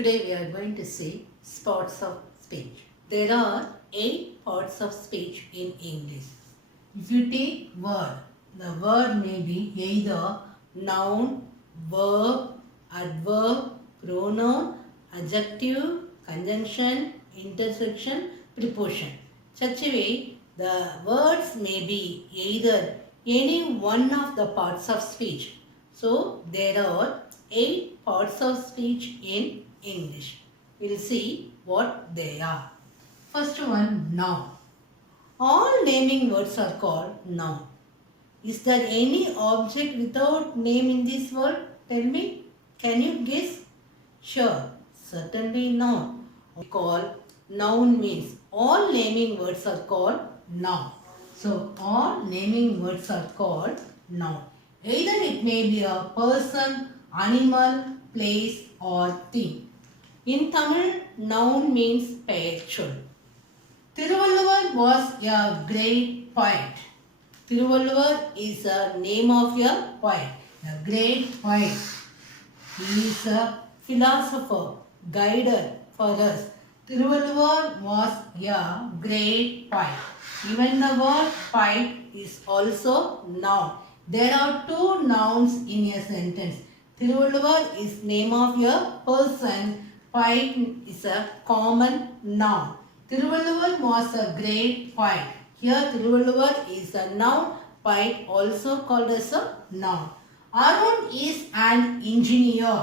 Today we are going to see parts of speech. There are 8 parts of speech in English. If you take word, the word may be either noun, verb, adverb, pronoun, adjective, conjunction, intersection, preposition. Such a way, the words may be either any one of the parts of speech. So, there are 8 parts of speech in English. We'll see what they are. First one, noun. All naming words are called noun. Is there any object without name in this world? Tell me. Can you guess? Sure, certainly no. We call noun means all naming words are called noun. So all naming words are called noun. Either it may be a person, animal, place or thing. In Tamil, noun means பெயர்ச்சொல். Thiruvalluvar was a great poet. Thiruvalluvar is a name of a poet, a great poet. He is a philosopher, guider for us. Thiruvalluvar was a great poet. Even the word poet is also noun. There are 2 nouns in a sentence. Thiruvalluvar is name of a person. Poet is a common noun. Thiruvalluvar was a great poet. Here Thiruvalluvar is a noun. Poet also called as a noun. Arun is an engineer.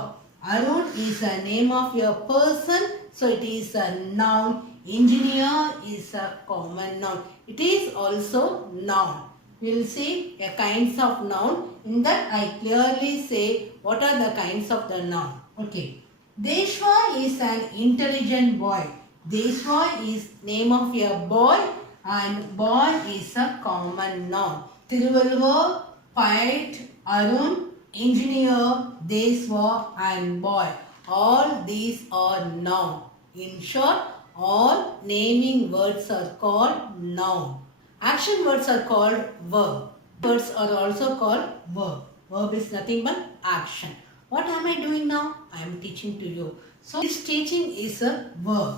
Arun is a name of a person. So it is a noun. Engineer is a common noun. It is also noun. We will see a kinds of noun. In that I clearly say what are the kinds of the noun. Okay. Deshwa is an intelligent boy. Deshwa is name of a boy and boy is a common noun. Thiruvalluvar, poet, Arun, engineer, Deshwa and boy. All these are noun. In short, all naming words are called noun. Action words are called verb. Words are also called verb. Verb is nothing but action. What am I doing now? I am teaching to you. So this teaching is a verb.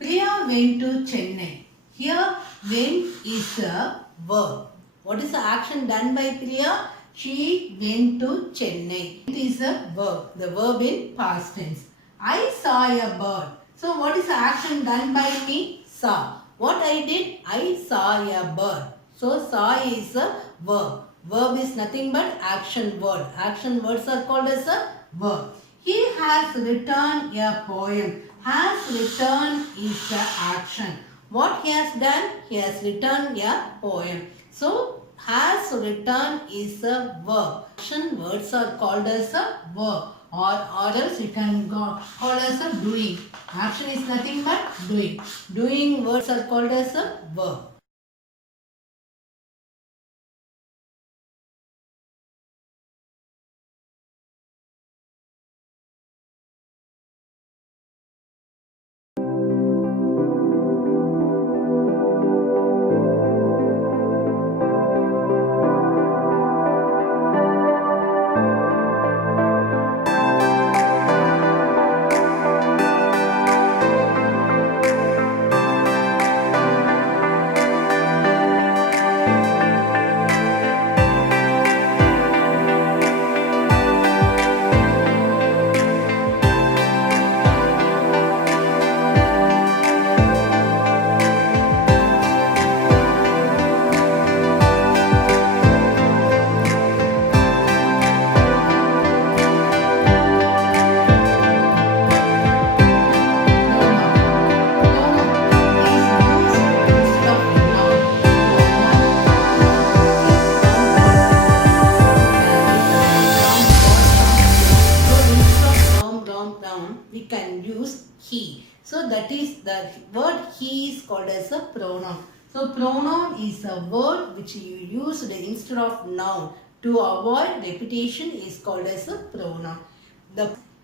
Priya went to Chennai. Here went is a verb. What is the action done by Priya? She went to Chennai. It is a verb. The verb in past tense. I saw a bird. So what is the action done by me? Saw. What I did? I saw a bird. So saw is a verb. Verb is nothing but action word. Action words are called as a verb. He has written a poem. Has written is the action. What he has done? He has written a poem. So has written is a verb. Action words are called as a verb. Or else you can call as a doing. Action is nothing but doing. Doing words are called as a verb. We can use he. So that is the word he is called as a pronoun. So pronoun is a word which you used instead of noun. To avoid repetition is called as a pronoun.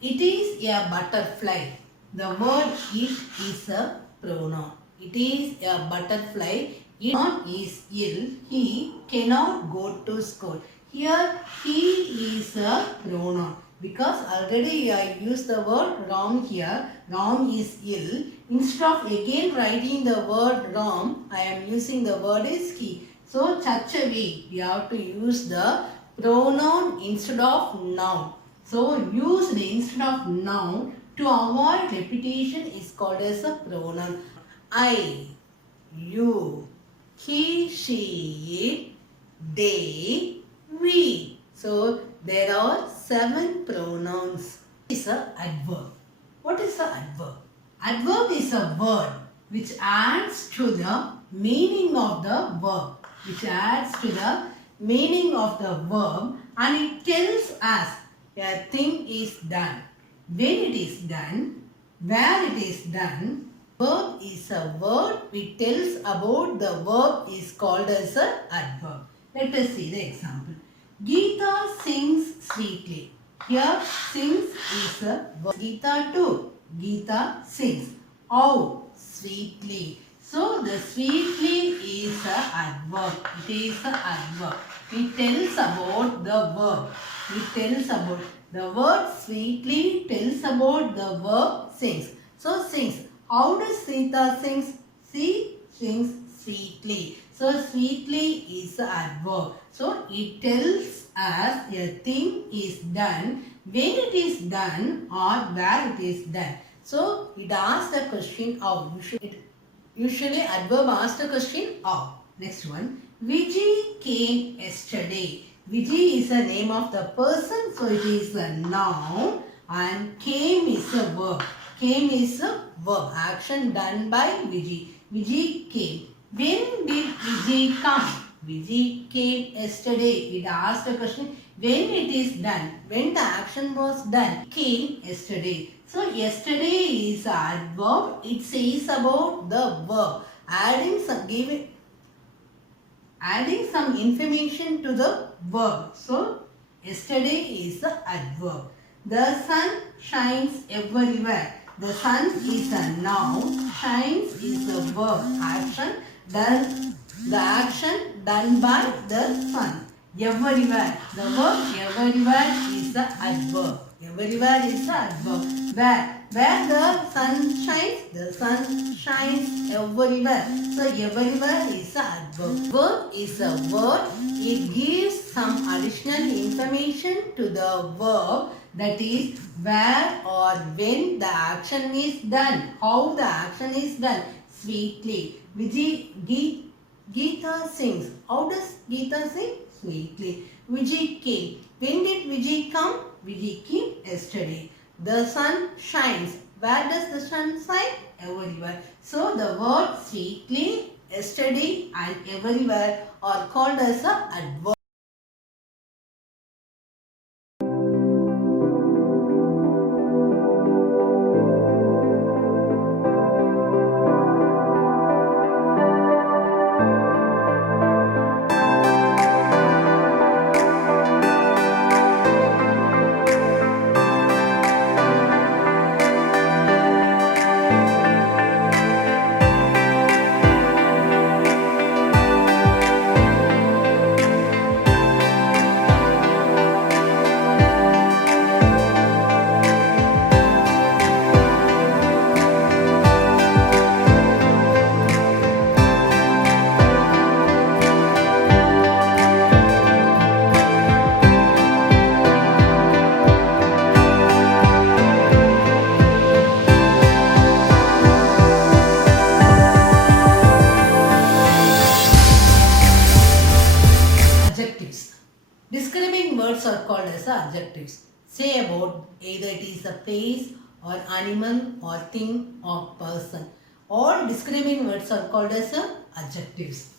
It is a butterfly. The word it is a pronoun. It is a butterfly. It is ill. He cannot go to school. Here he is a pronoun. Because already I used the word Ram here. Ram is ill. Instead of again writing the word Ram, I am using the word is he. So such a way we have to use the pronoun instead of noun. So used instead of noun to avoid repetition is called as a pronoun. I, you, he, she, it, they, we. So there are 7 pronouns. What is a adverb? What is a adverb? Adverb is a word which adds to the meaning of the verb. Which adds to the meaning of the verb, and it tells us a thing is done, when it is done, where it is done. Verb is a word which tells about the verb is called as an adverb. Let us see the example. Geeta sings sweetly. Here sings is a verb. Geeta too. Geeta sings. Oh, sweetly. So the sweetly is a adverb. It is a adverb. It tells about the verb. It tells about the word sweetly tells about the verb sings. So sings. How does Sita sings? She sings sweetly. So sweetly is an adverb. So it tells us a thing is done, when it is done or where it is done. So it asks the question how. Usually adverb asks the question how. Next one. Vijay came yesterday. Vijay is the name of the person, so it is a noun, and came is a verb. Came is a verb, action done by Vijay. Vijay came. When did Vijay come? Vijay came yesterday. It asked the question when it is done. When the action was done. Came yesterday. So yesterday is an adverb. It says about the verb. Adding some information to the verb. So yesterday is the adverb. The sun shines everywhere. The sun is a noun. Shines is a verb. Action done. The action done by the sun. Everywhere. The verb everywhere is the adverb. Everywhere is the adverb. Where the sun shines everywhere. So everywhere is the adverb. Verb is a word. It gives some additional information to the verb, that is where or when the action is done, how the action is done. Sweetly. Geeta sings. How does Geeta sing? Sweetly. Vijay came. When did Vijay come? Vijay came yesterday. The sun shines. Where does the sun shine? Everywhere. So the word sweetly, yesterday and everywhere are called as a adverb. Adjectives. Describing words are called as adjectives. Say about either it is a place or animal or thing or person. All describing words are called as adjectives.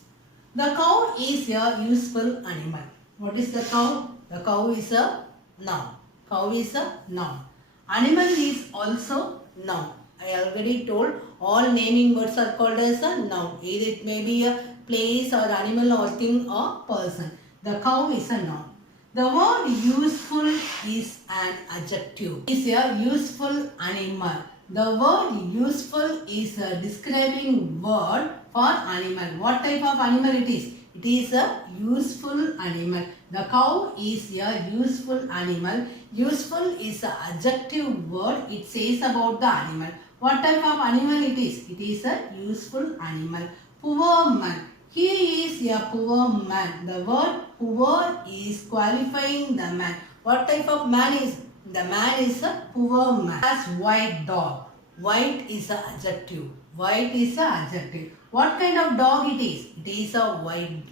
The cow is a useful animal. What is the cow? The cow is a noun. Cow is a noun. Animal is also noun. I already told all naming words are called as a noun. Either it may be a place or animal or thing or person. The cow is a noun. The word useful is an adjective. It is a useful animal. The word useful is a describing word for animal. What type of animal it is? It is a useful animal. The cow is a useful animal. Useful is an adjective word. It says about the animal. What type of animal it is? It is a useful animal. Poor man. He is a poor man. The word poor is qualifying the man. What type of man is? The man is a poor man. Has white dog. White is an adjective. White is an adjective. What kind of dog it is? It is a white.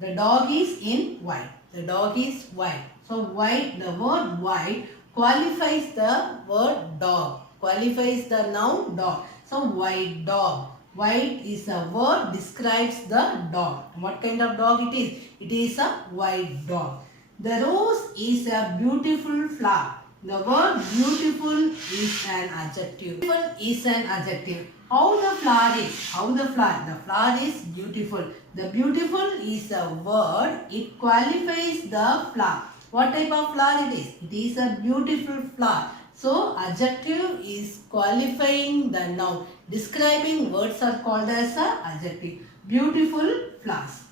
The dog is in white. The dog is white. So white, the word white qualifies the word dog. Qualifies the noun dog. So white dog. White is a word describes the dog. What kind of dog it is? It is a white dog. The rose is a beautiful flower. The word beautiful is an adjective. Beautiful is an adjective. How the flower is? How the flower? The flower is beautiful. The beautiful is a word. It qualifies the flower. What type of flower it is? It is a beautiful flower. So adjective is qualifying the noun. Describing words are called as a adjective. Beautiful flowers.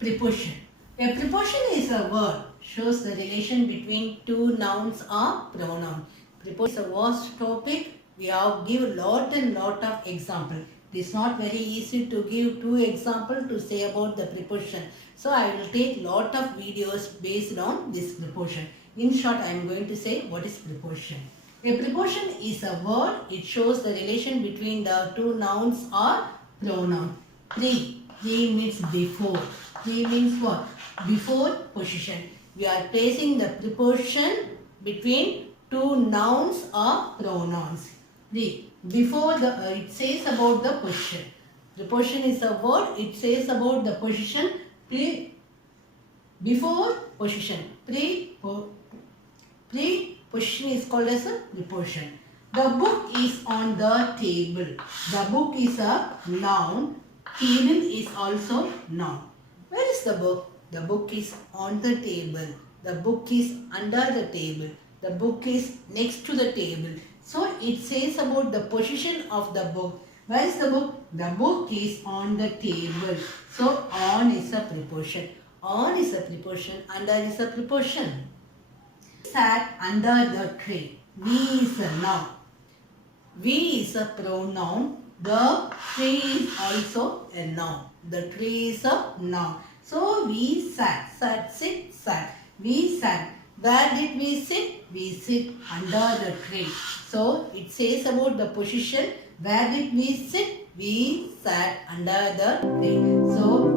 Preposition. A preposition is a word. Shows the relation between two nouns or pronoun. Preposition is a vast topic. We have give lot and lot of example. It is not very easy to give two examples to say about the preposition. So I will take lot of videos based on this preposition. In short, I am going to say what is preposition. A preposition is a word. It shows the relation between the two nouns or pronoun. Pre means before. Pre means what? Before position. We are placing the preposition between two nouns or pronouns. Before the it says about the position. Preposition is a word. It says about the position. Before position. Preposition is called as a preposition. The book is on the table. The book is a noun. Table is also noun. Where is the book? The book is on the table. The book is under the table. The book is next to the table. So it says about the position of the book. Where is the book? The book is on the table. So on is a preposition. On is a preposition. Under is a preposition. Sat under the tree. We is a noun. We is a pronoun. The tree is also a noun. The tree is a noun. So we sat. Sat, sit, sat. We sat. Where did we sit? We sit under the tree. So it says about the position. Where did we sit? We sat under the tree. So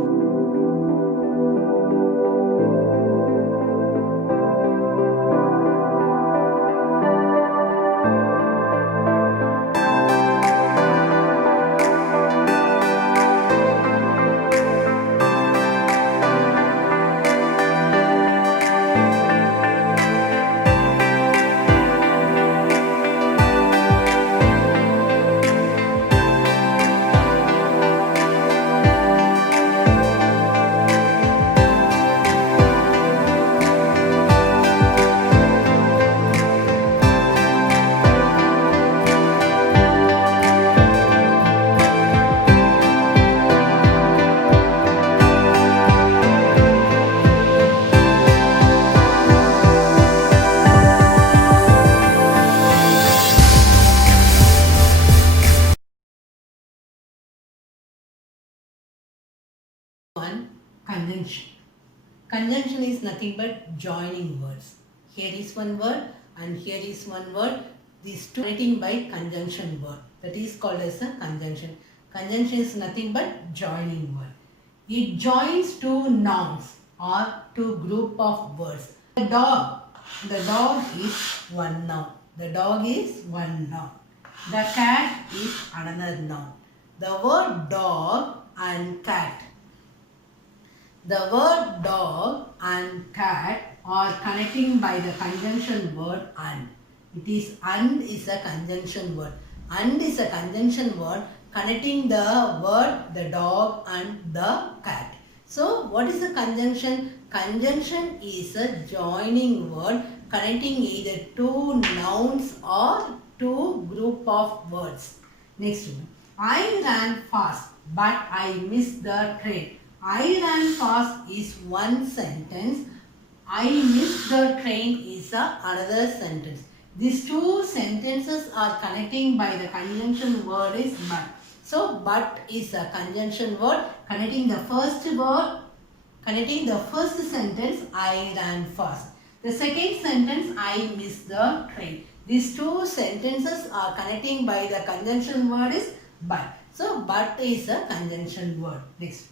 one, conjunction. Conjunction is nothing but joining words. Here is one word and here is one word. These two connecting by conjunction word. That is called as a conjunction. Conjunction is nothing but joining word. It joins two nouns or two group of words. The dog is one noun. The dog is one noun. The cat is another noun. The word dog and cat. The word dog and cat are connecting by the conjunction word and. It is and is a conjunction word. And is a conjunction word connecting the word the dog and the cat. So what is a conjunction? Conjunction is a joining word connecting either two nouns or two group of words. Next one. I ran fast, but I missed the train. I ran fast is one sentence. I missed the train is another sentence. These two sentences are connecting by the conjunction word is but. So, but is a conjunction word connecting the first word, connecting the first sentence, I ran fast. The second sentence, I missed the train. These two sentences are connecting by the conjunction word is but. So, but is a conjunction word. Next.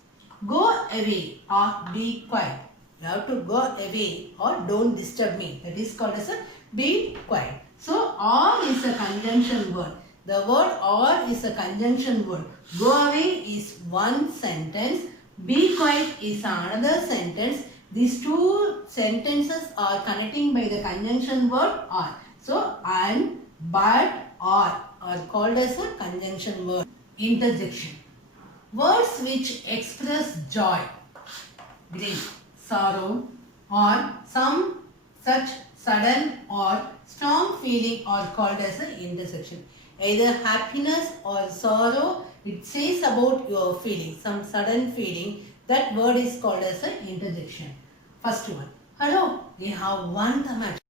Go away or be quiet. You have to go away or don't disturb me. That is called as a be quiet. So, or is a conjunction word. The word or is a conjunction word. Go away is one sentence. Be quiet is another sentence. These two sentences are connecting by the conjunction word or. So, and, but, or are called as a conjunction word. Interjection. Words which express joy, grief, sorrow or some such sudden or strong feeling are called as an intersection. Either happiness or sorrow, it says about your feeling, some sudden feeling, that word is called as an interjection. First one. Hello, we have won the match.